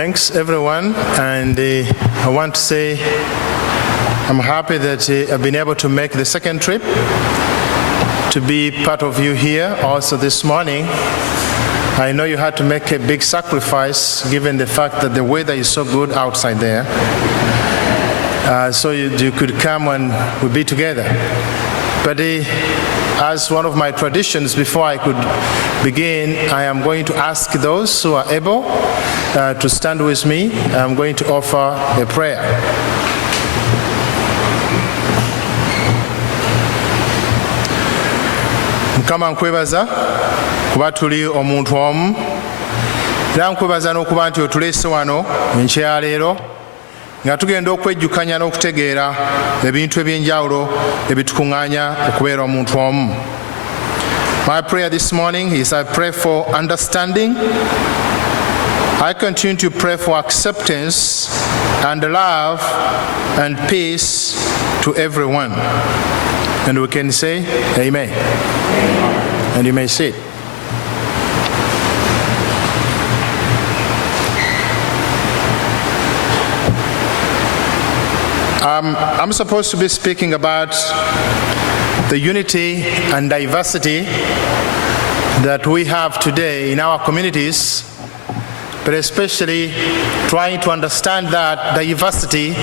Thanks, everyone. And I want to say I'm happy that I've been able to make the second trip to be part of you here also this morning. I know you had to make a big sacrifice given the fact that the weather is so good outside there. So you could come and we'll be together. But as one of my traditions, before I could begin, I am going to ask those who are able to stand with me. I'm going to offer a prayer. Mukama nkwebaza kuba tuli omuntu omu era nkwebaza n'okuba nti otuleese wano enkya leero nga tugenda okwejjukanya n'okutegeera ebintu ebyenjawulo ebitukuŋŋaanya okubeera omuntu omu. My prayer this morning is I pray for understanding. I continue to pray for acceptance and love and peace to everyone. And we can say amen. And you may sit. I'm supposed to be speaking about the unity and diversity that we have today in our communities, but especially trying to understand that diversity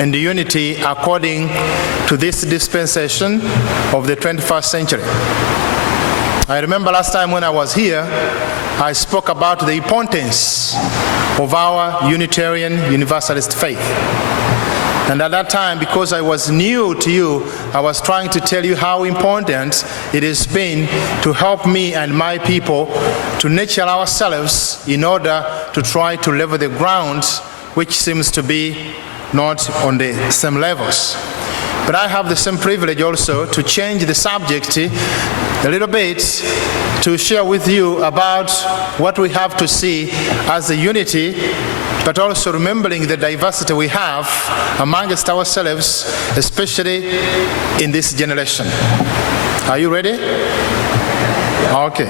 and unity according to this dispensation of the 21st century. I remember last time when I was here, I spoke about the importance of our Unitarian Universalist faith. And at that time, because I was new to you, I was trying to tell you how important it has been to help me and my people to nurture ourselves in order to try to level the ground, which seems to be not on the same levels. But I have the same privilege also to change the subject a little bit to share with you about what we have to see as a unity, but also remembering the diversity we have amongst ourselves, especially in this generation. Are you ready? Okay.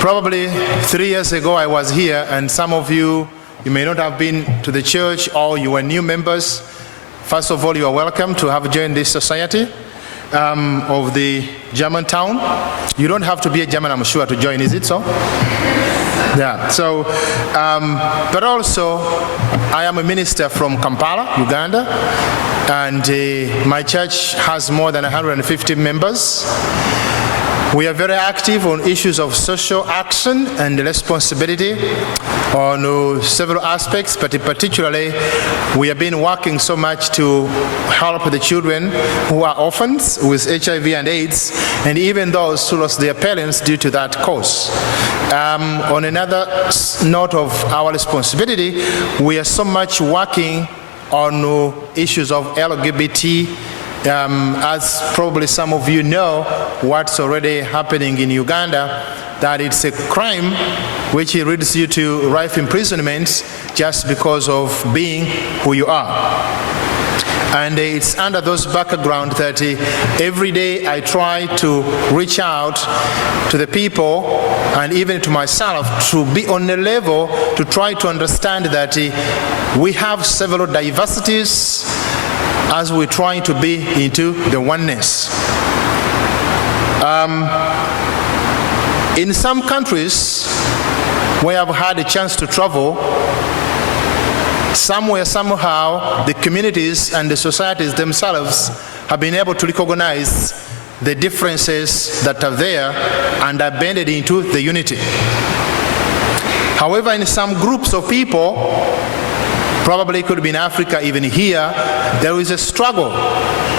Probably 3 years ago I was here, and some of you may not have been to the church or you were new members. First of all, you are welcome to have joined this society of the German town. You don't have to be a German, I'm sure, to join, is it so? Yeah, so, but also, I am a minister from Kampala, Uganda, and my church has more than 150 members. We are very active on issues of social action and responsibility on several aspects, but particularly we have been working so much to help the children who are orphans with HIV and AIDS, and even those who lost their parents due to that cause. On another note of our responsibility, we are so much working on issues of LGBT. As probably some of you know, what's already happening in Uganda, that it's a crime which leads you to life imprisonment just because of being who you are. And it's under those background that every day I try to reach out to the people and even to myself to be on a level to try to understand that we have several diversities as we're trying to be into the oneness. In some countries where I've had a chance to travel, somewhere, somehow, the communities and the societies themselves have been able to recognize the differences that are there and are blended into the unity. However, in some groups of people, probably it could be in Africa, even here, there is a struggle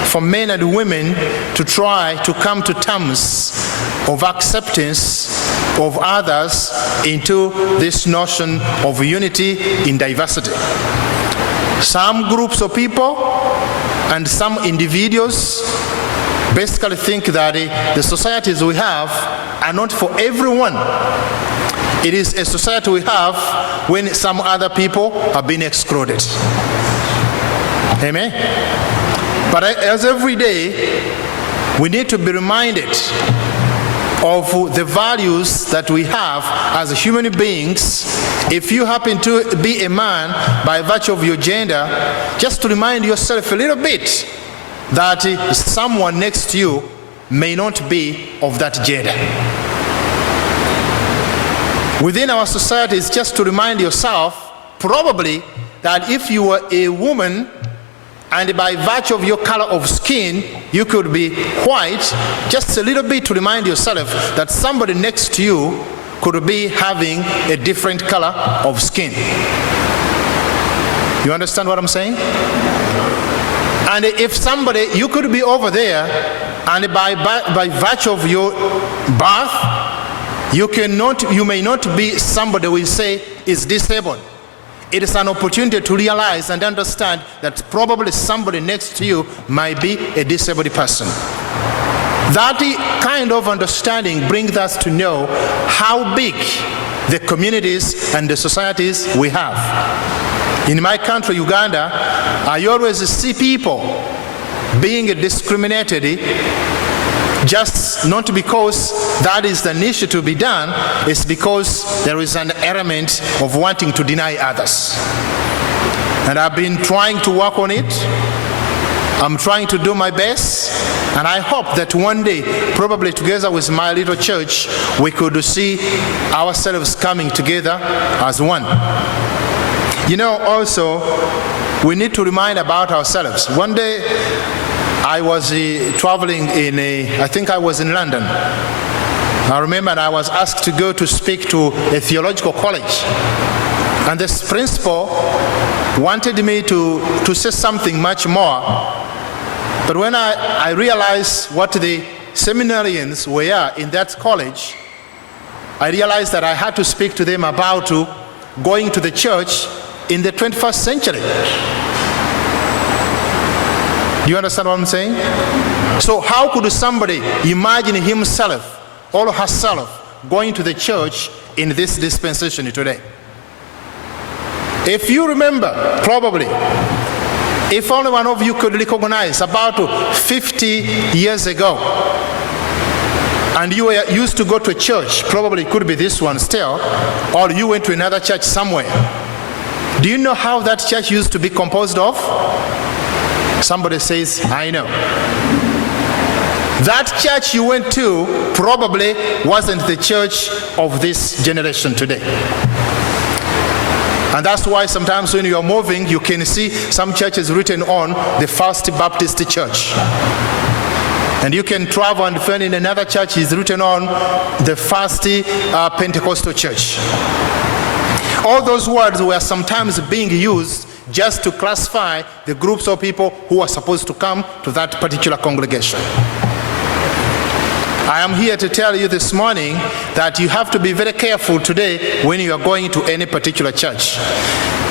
for men and women to try to come to terms of acceptance of others into this notion of unity in diversity. Some groups of people and some individuals basically think that the societies we have are not for everyone. It is a society we have when some other people have been excluded. Amen? But as every day, we need to be reminded of the values that we have as human beings. If you happen to be a man by virtue of your gender, just to remind yourself a little bit that someone next to you may not be of that gender. Within our society, it's just to remind yourself, probably, that if you were a woman and by virtue of your color of skin, you could be white, just a little bit to remind yourself that somebody next to you could be having a different color of skin. You understand what I'm saying? And if somebody, you could be over there, and by virtue of your birth, you may not be somebody we say is disabled. It is an opportunity to realize and understand that probably somebody next to you might be a disabled person. That kind of understanding brings us to know how big the communities and the societies we have. In my country, Uganda, I always see people being discriminated, just not because that is an issue to be done, it's because there is an element of wanting to deny others. And I've been trying to work on it. I'm trying to do my best, and I hope that one day, probably together with my little church, we could see ourselves coming together as one. You know, also, we need to remind about ourselves. One day, I was traveling I think I was in London. I remember I was asked to go to speak to a theological college. And this principal wanted me to say something much more. But when I realized what the seminarians were in that college, I realized that I had to speak to them about going to the church in the 21st century. Do you understand what I'm saying? So how could somebody imagine himself or herself going to the church in this dispensation today? If you remember, probably, if only one of you could recognize about 50 years ago, and you were used to go to a church, probably it could be this one still, or you went to another church somewhere. Do you know how that church used to be composed of? Somebody says, I know. That church you went to probably wasn't the church of this generation today. And that's why sometimes when you're moving, you can see some churches written on the First Baptist Church. And you can travel and find in another church is written on the First Pentecostal Church. All those words were sometimes being used just to classify the groups of people who are supposed to come to that particular congregation. I am here to tell you this morning that you have to be very careful today when you are going to any particular church.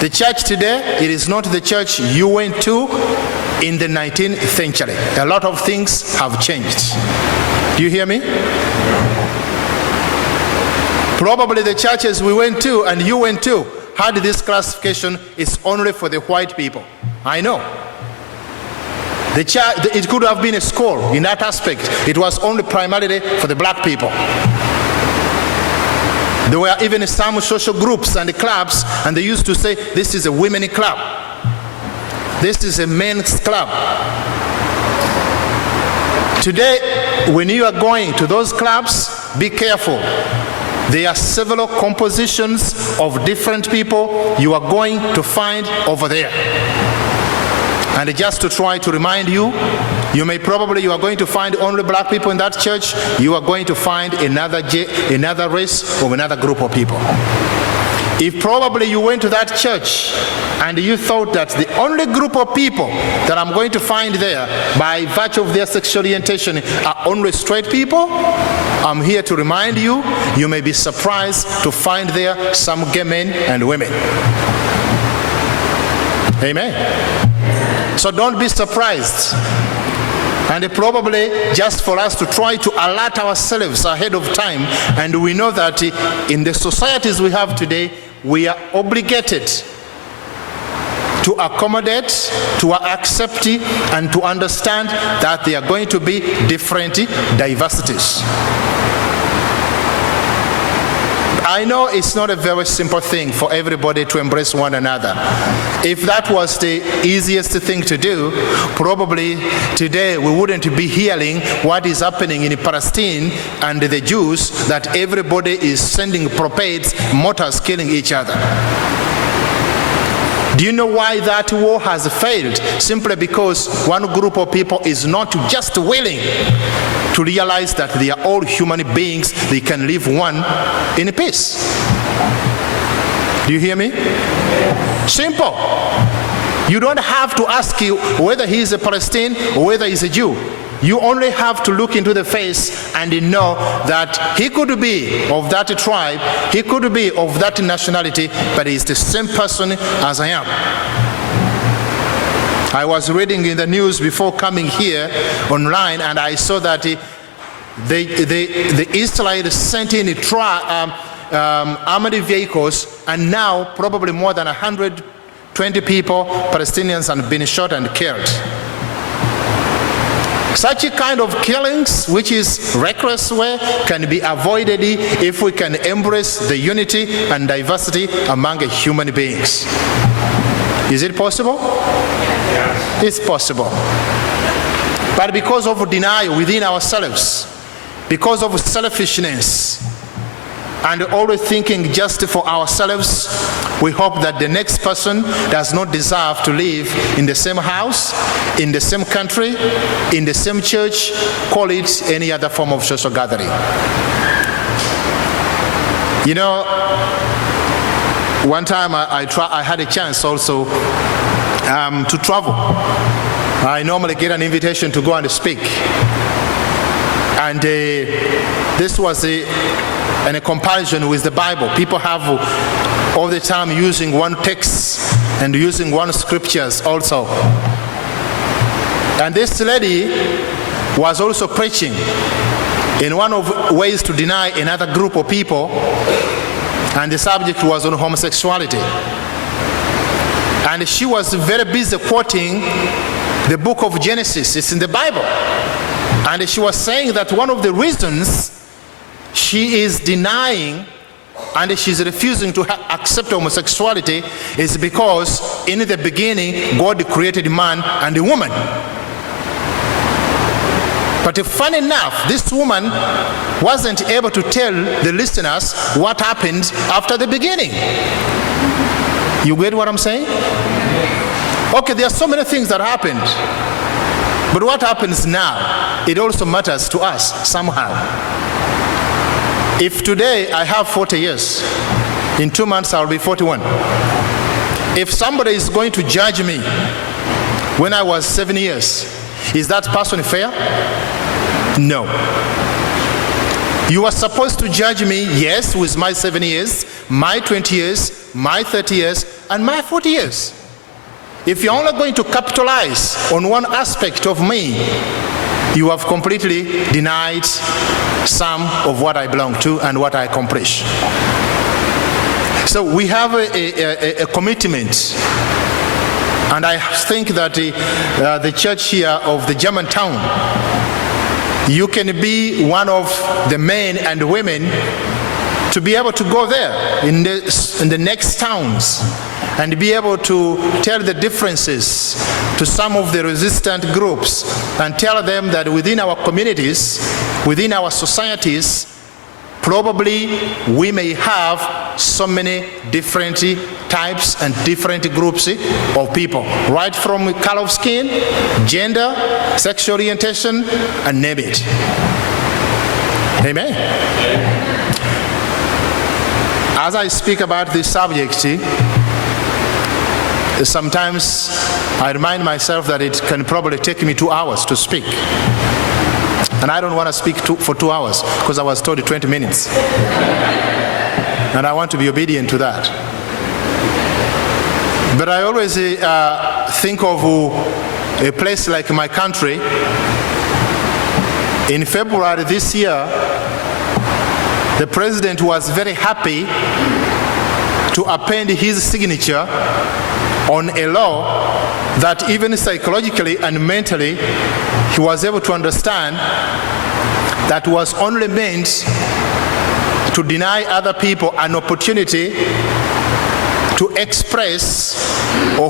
The church today, it is not the church you went to in the 19th century. A lot of things have changed. Do you hear me? Probably the churches we went to and you went to had this classification is only for the white people. I know. The church, it could have been a school in that aspect. It was only primarily for the black people. There were even some social groups and clubs, and they used to say, this is a women's club. This is a men's club. Today, when you are going to those clubs, be careful. There are several compositions of different people you are going to find over there. And just to try to remind you, you are going to find only black people in that church. You are going to find another race or another group of people. If probably you went to that church and you thought that the only group of people that I'm going to find there by virtue of their sexual orientation are only straight people, I'm here to remind you, you may be surprised to find there some gay men and women. Amen. So don't be surprised. And probably just for us to try to alert ourselves ahead of time, and we know that in the societies we have today, we are obligated to accommodate, to accept, and to understand that there are going to be different diversities. I know it's not a very simple thing for everybody to embrace one another. If that was the easiest thing to do, probably today we wouldn't be hearing what is happening in Palestine and the Jews, that everybody is sending propades, mortars, killing each other. Do you know why that war has failed? Simply because one group of people is not just willing to realize that they are all human beings, they can live one in peace. Do you hear me? Simple. You don't have to ask you whether he is a Palestinian or whether he is a Jew. You only have to look into the face and know that he could be of that tribe, he could be of that nationality, but he's the same person as I am. I was reading in the news before coming here online, and I saw that the Israel sent in armored vehicles, and now probably more than 120 people, Palestinians, have been shot and killed. Such a kind of killings, which is reckless way, can be avoided if we can embrace the unity and diversity among human beings. Is it possible? Yes. It's possible. But because of denial within ourselves, because of selfishness, and always thinking just for ourselves, we hope that the next person does not deserve to live in the same house, in the same country, in the same church, call it any other form of social gathering. You know, one time I had a chance also to travel. I normally get an invitation to go and speak. And this was in a comparison with the Bible. People have all the time using one text and using one scriptures also. And this lady was also preaching in one of ways to deny another group of people, and the subject was on homosexuality. And she was very busy quoting the book of Genesis. It's in the Bible. And she was saying that one of the reasons she is denying and she's refusing to accept homosexuality is because in the beginning God created man and a woman. But funny enough, this woman wasn't able to tell the listeners what happened after the beginning. You get what I'm saying? Okay, there are so many things that happened. But what happens now, it also matters to us somehow. If today I have 40 years, in 2 months I'll be 41. If somebody is going to judge me when I was 7 years, is that person fair? No. You are supposed to judge me, yes, with my 7 years, my 20 years, my 30 years, and my 40 years. If you're only going to capitalize on one aspect of me, you have completely denied some of what I belong to and what I accomplish. So we have a commitment, and I think that the church here of the German town, you can be one of the men and women to be able to go there in the next towns and be able to tell the differences to some of the resistant groups and tell them that within our communities, within our societies, probably we may have so many different types and different groups of people, right from color of skin, gender, sexual orientation, and name it. Amen. As I speak about this subject, sometimes I remind myself that it can probably take me 2 hours to speak. And I don't want to speak for 2 hours because I was told 20 minutes. And I want to be obedient to that. But I always think of a place like my country. In February this year, the president was very happy to append his signature on a law that even psychologically and mentally he was able to understand that was only meant to deny other people an opportunity to express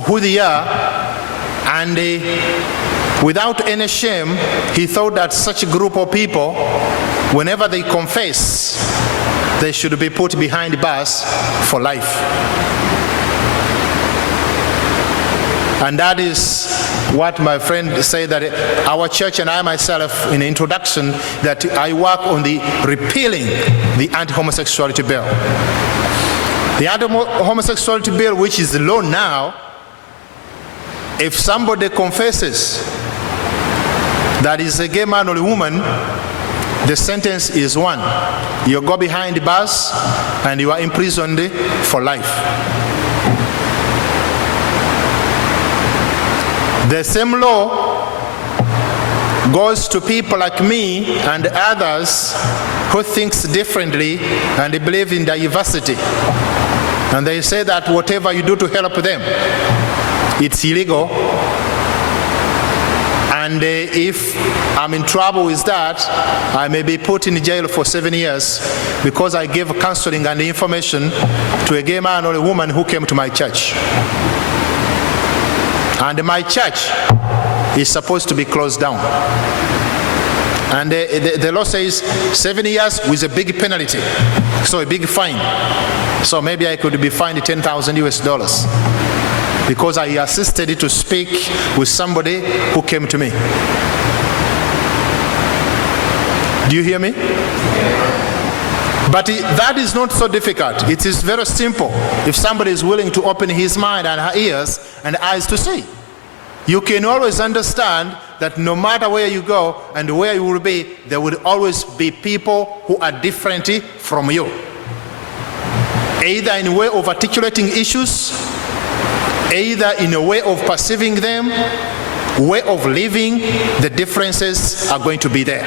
who they are, and without any shame, he thought that such a group of people, whenever they confess, they should be put behind bars for life. And that is what my friend said, that our church and I myself, in the introduction, that I work on the repealing the anti-homosexuality bill. The anti-homosexuality bill, which is the law now, if somebody confesses that is a gay man or a woman, the sentence is one. You go behind bars and you are imprisoned for life. The same law goes to people like me and others who thinks differently and they believe in diversity. And they say that whatever you do to help them, it's illegal. And if I'm in trouble with that, I may be put in jail for 7 years because I gave counseling and information to a gay man or a woman who came to my church. And my church is supposed to be closed down. And the law says 7 years with a big penalty, so a big fine. So maybe I could be fined $10,000 because I assisted to speak with somebody who came to me. Do you hear me? But that is not so difficult. It is very simple. If somebody is willing to open his mind and her ears and eyes to see, you can always understand that no matter where you go and where you will be, there will always be people who are different from you. Either in a way of articulating issues, either in a way of perceiving them, way of living, the differences are going to be there.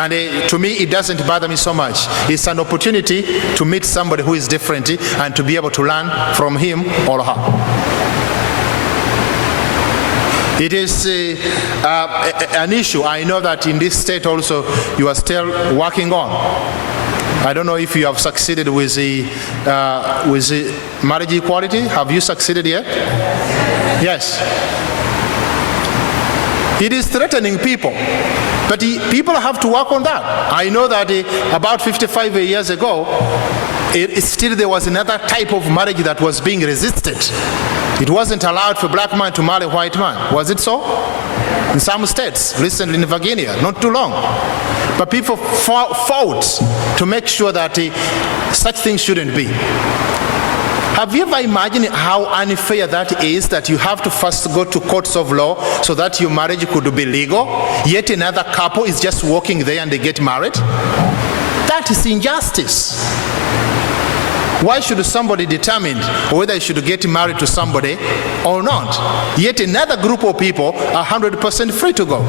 And to me, it doesn't bother me so much. It's an opportunity to meet somebody who is different and to be able to learn from him or her. It is an issue I know that in this state also you are still working on. I don't know if you have succeeded with the marriage equality. Have you succeeded yet? Yes. It is threatening people, but people have to work on that. I know that about 55 years ago, still there was another type of marriage that was being resisted. It wasn't allowed for black man to marry white man. Was it so? In some states, recently in Virginia, not too long. But people fought to make sure that such things shouldn't be. Have you ever imagined how unfair that is, that you have to first go to courts of law so that your marriage could be legal, yet another couple is just walking there and they get married? That is injustice. Why should somebody determine whether he should get married to somebody or not? Yet another group of people are 100% free to go.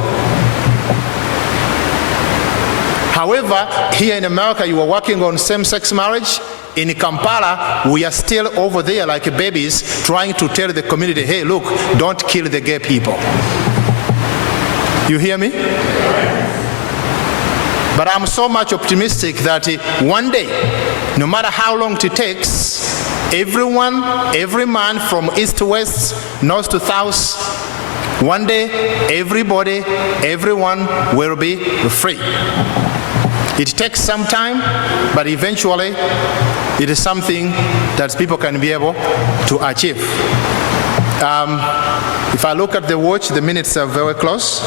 However, here in America, you are working on same-sex marriage. In Kampala, we are still over there like babies trying to tell the community, hey, look, don't kill the gay people. You hear me? But I'm so much optimistic that one day, no matter how long it takes, everyone, every man from east to west, north to south, one day, everybody, everyone will be free. It takes some time, but eventually, it is something that people can be able to achieve. If I look at the watch, the minutes are very close.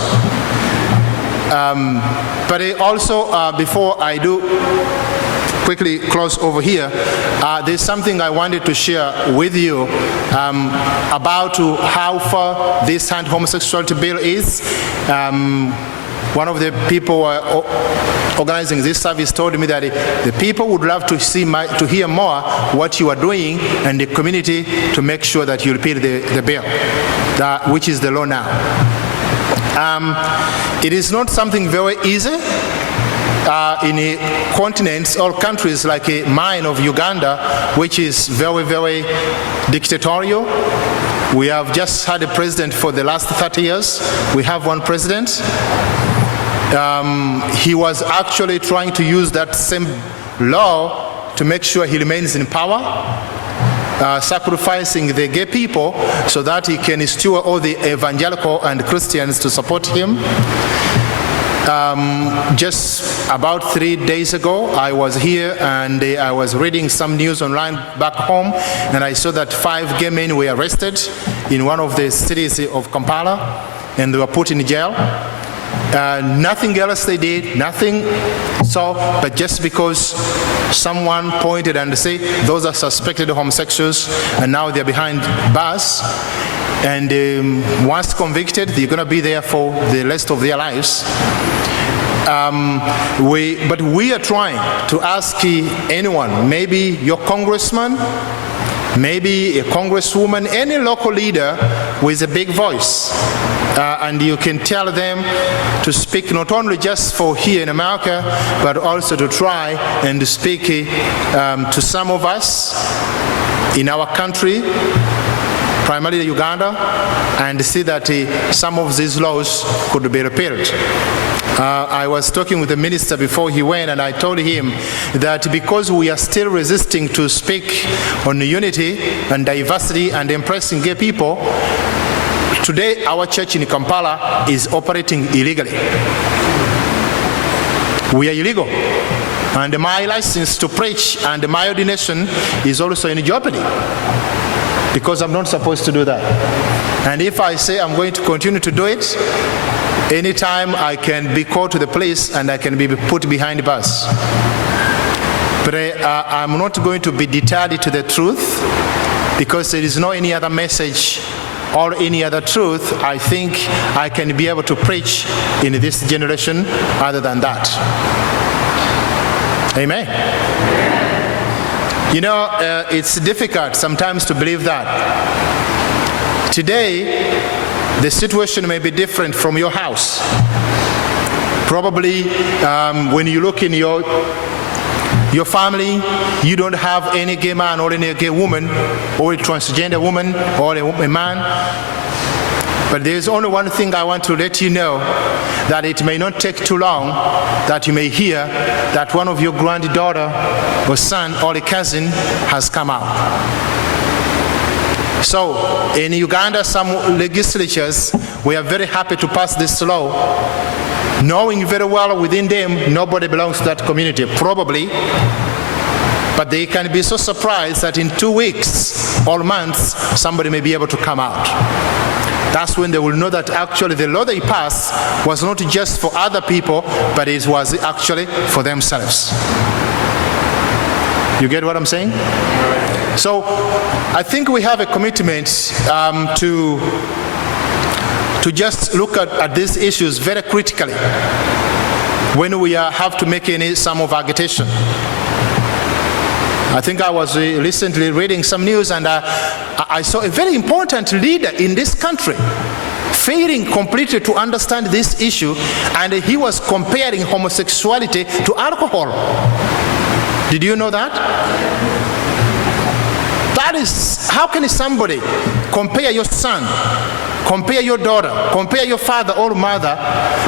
But also, before I do quickly close over here, there's something I wanted to share with you about how far this anti-homosexuality bill is. One of the people organizing this service told me that the people would love to hear more what you are doing and the community to make sure that you repeal the bill, which is the law now. It is not something very easy in continents or countries like mine of Uganda, which is very, very dictatorial. We have just had a president for the last 30 years. We have one president. he was actually trying to use that same law to make sure he remains in power, sacrificing the gay people so that he can steward all the evangelical and Christians to support him. Just about 3 days ago, I was here and I was reading some news online back home, and I saw that 5 gay men were arrested in one of the cities of Kampala, and they were put in jail. Nothing else they did, nothing so, but just because someone pointed and said those are suspected homosexuals and now they're behind bars, and once convicted, they're going to be there for the rest of their lives. But we are trying to ask anyone, maybe your congressman, maybe a congresswoman, any local leader with a big voice, and you can tell them to speak not only just for here in America, but also to try and to speak to some of us in our country, primarily Uganda, and see that some of these laws could be repealed. I was talking with the minister before he went, and I told him that because we are still resisting to speak on unity and diversity and embracing gay people, today our church in Kampala is operating illegally. We are illegal. And my license to preach and my ordination is also in jeopardy, because I'm not supposed to do that. And if I say I'm going to continue to do it, anytime I can be called to the police and I can be put behind bars. But I'm not going to be deterred to the truth, because there is no any other message or any other truth I think I can be able to preach in this generation other than that. Amen. You know, it's difficult sometimes to believe that. Today, the situation may be different from your house. Probably when you look in your family, you don't have any gay man or any gay woman or a transgender woman or a man. But there's only one thing I want to let you know, that it may not take too long that you may hear that one of your granddaughter or son or a cousin has come out. So in Uganda, some legislatures, we are very happy to pass this law, knowing very well within them nobody belongs to that community, probably, but they can be so surprised that in 2 weeks or months somebody may be able to come out. That's when they will know that actually the law they passed was not just for other people, but it was actually for themselves. You get what I'm saying? So I think we have a commitment to just look at these issues very critically when we have to make some of agitation. I think I was recently reading some news, and I saw a very important leader in this country failing completely to understand this issue, and he was comparing homosexuality to alcohol. Did you know that? That is, how can somebody compare your son, compare your daughter, compare your father or mother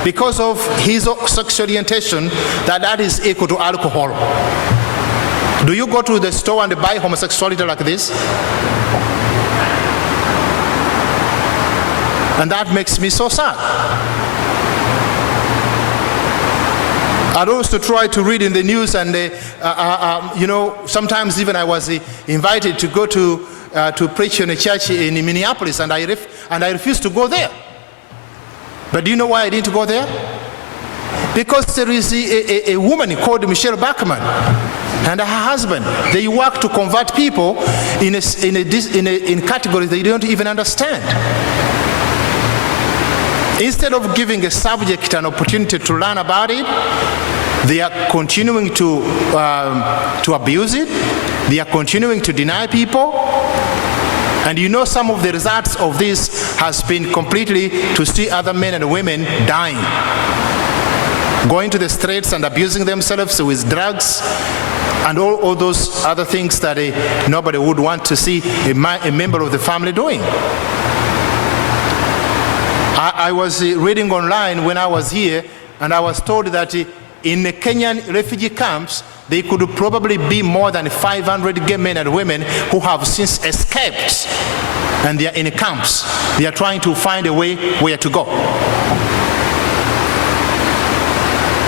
because of his sexual orientation, that is equal to alcohol? Do you go to the store and buy homosexuality like this? And that makes me so sad. I also try to read in the news, and you know, sometimes even I was invited to go to preach in a church in Minneapolis, and I refused to go there. But do you know why I didn't go there? Because there is a woman called Michelle Bachman and her husband. They work to convert people in categories they don't even understand. Instead of giving a subject an opportunity to learn about it, they are continuing to abuse it. They are continuing to deny people. And you know, some of the results of this has been completely to see other men and women dying, going to the streets and abusing themselves with drugs and all those other things that nobody would want to see a member of the family doing. I was reading online when I was here, And I was told that in the Kenyan refugee camps, there could probably be more than 500 gay men and women who have since escaped, and they are in camps. They are trying to find a way where to go.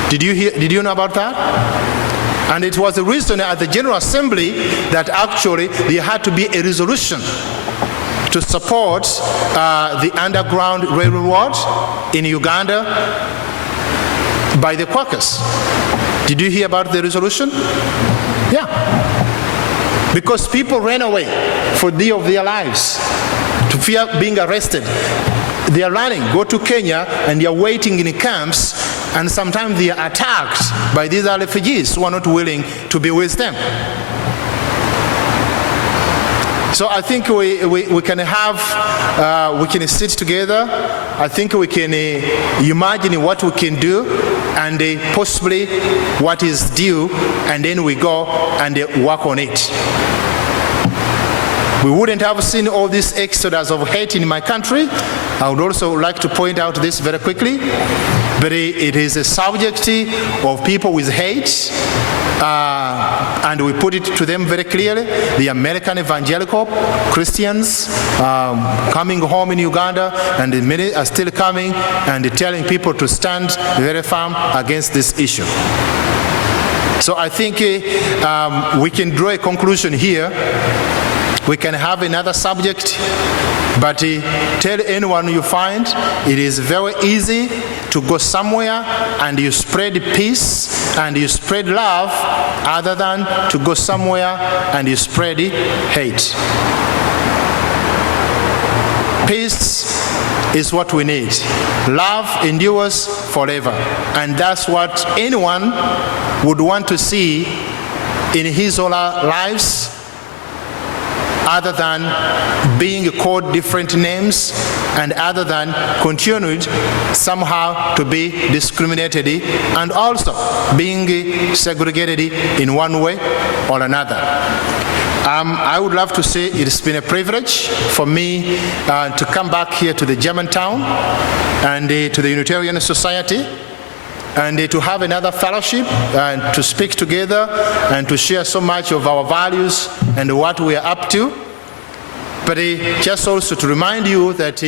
Did you know about that? And it was the reason at the General Assembly that actually there had to be a resolution to support the underground railroad in Uganda by the Quakers. Did you hear about the resolution? Yeah. Because people ran away for dear of their lives to fear being arrested. They are running, go to Kenya, and they are waiting in camps, and sometimes they are attacked by these refugees who are not willing to be with them. So I think we can have, we can sit together. I think we can imagine what we can do and possibly what is due, and then we go and work on it. We wouldn't have seen all this exodus of hate in my country. I would also like to point out this very quickly, but it is a subject of people with hate, and we put it to them very clearly. The American evangelical Christians coming home in Uganda, and many are still coming and telling people to stand very firm against this issue. So I think we can draw a conclusion here. We can have another subject, but tell anyone you find it is very easy to go somewhere and you spread peace and you spread love, other than to go somewhere and you spread hate. Peace is what we need. Love endures forever, and that's what anyone would want to see in his or her lives, other than being called different names and other than continued somehow to be discriminated and also being segregated in one way or another. I would love to say it's been a privilege for me to come back here to the Germantown and to the Unitarian Society, and to have another fellowship and to speak together and to share so much of our values and what we are up to. But just also to remind you that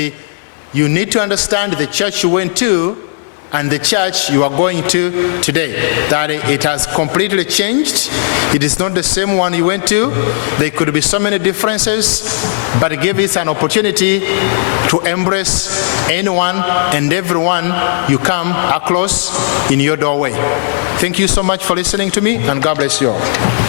you need to understand the church you went to and the church you are going to today, that it has completely changed. It is not the same one you went to. There could be so many differences, but give us an opportunity to embrace anyone and everyone you come across in your doorway. Thank you so much for listening to me, and God bless you all.